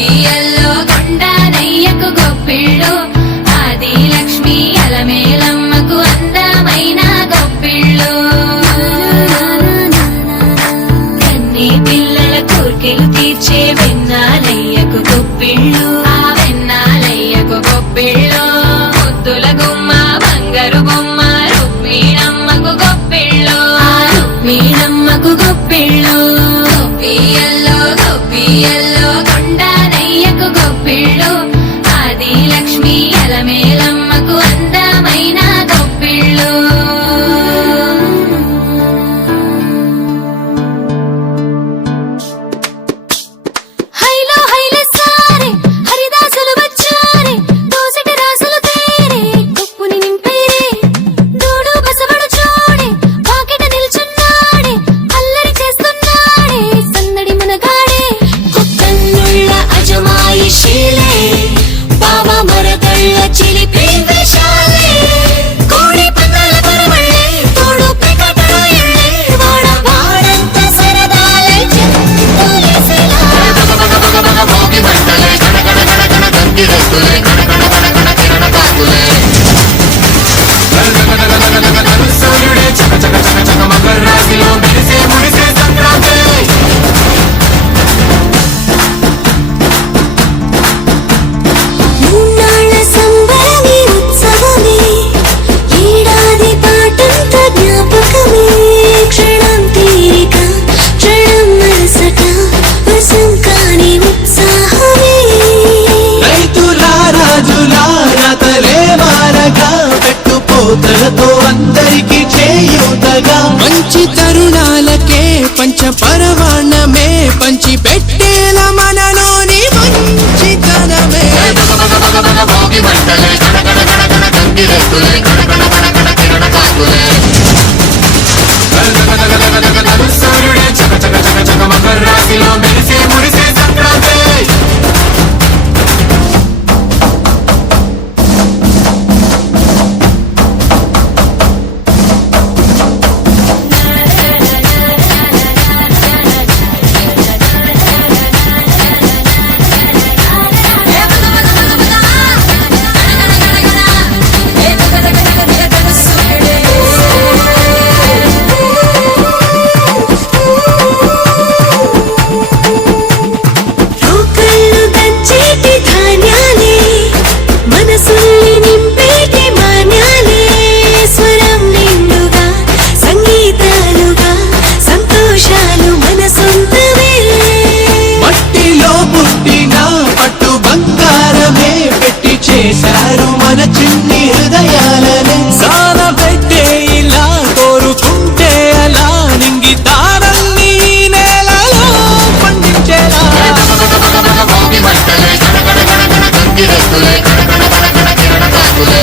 గొప్పియల్లో కొండానయ్యకు గొప్పిళ్ళు ఆది లక్ష్మి అలమేలమ్మకు అందమైన గొప్పిళ్ళు కన్ని పిల్లల కోర్కెలు తీర్చే వెన్నాలయ్యకు గొప్పిళ్ళు ఆ వెన్నాలయ్యకు గొప్పిళ్ళు ముద్దుల గుమ్మ బంగారు బొమ్మ రుక్మిణమ్మకు గొప్పిళ్ళు ఆ రుక్మిణమ్మకు గొప్పిళ్ళు గొప్పియల్లో కొండానయ్యకు గొప్పిళ్ళు ఆది లక్ష్మి అలమేలమ్మకు అందమైన గొప్పిళ్ళు హైలో హైల సారే హరిదాసులు వచ్చారే దోసటి రాసులు తేరే కొప్పుని నింపేరే దూడు బసవడు చూడే పాకెట నిల్చున్నాడే అల్లరి చేస్తున్నాడే సందడి మనగాడే కొత్తన్నుళ్ళ అజమాయిషీలే బావ మరదళ్ళ చిలిపి వేషాలే కోడి పందాల పరమళ్ళే తోడు పెకటరాయళ్ళే వాడ వాడంత సరదాలే చెప్పులేసేలా భోగి మంటలే కణకణ కణకణ గంగిరెద్దులే కణకణ కణకణ కిరణ కాకులే సూర్యుడే చక చక చక చక మకర రాశిలో మెరిసే మురిసే సంక్రాంతి మూన్నాళ్ళ సంబరమే ఉత్సవమే ఏడాది పాటంత జ్ఞాపకమే క్షణం తీరిక క్షణం మనసట వశం కాని ఉత్సాహమే రైతుల రాజుల రతలే మారగా పెట్టుపోతలతో అందరికి చేయూతగా మంచి తరుణాలకే పంచ పరవాణమే పంచి పెట్టేల మనలోని మంచితనమే భోగి మంటలే కణకణ కణకణ గంగిరెద్దులే కణకణ కణకణ కిరణ కాకులే సూర్యుడే చక చక చక చక మకర రాశిలో మెరిసే మురిసే సంక్రాంతి రోకళ్ళు దంచేటి ధాన్యాలే మనసుల్ని నింపేటి మాన్యాలే స్వరం నిండుగా సంగీతాలుగా సంతోషాలు మన సొంతమే మట్టిలో పుట్టిన పట్టు బంగారమే పెట్టి చేశారు మన చిన్ని హృదయాలనే సాన పెట్టే ఇలా కోరుకుంటే అలా నింగి తారల్ని నేలలో పండించేలా భోగి మంటలే కణకణ కణకణ గంగిరెద్దులే కణకణ కణకణ కిరణ కాకులే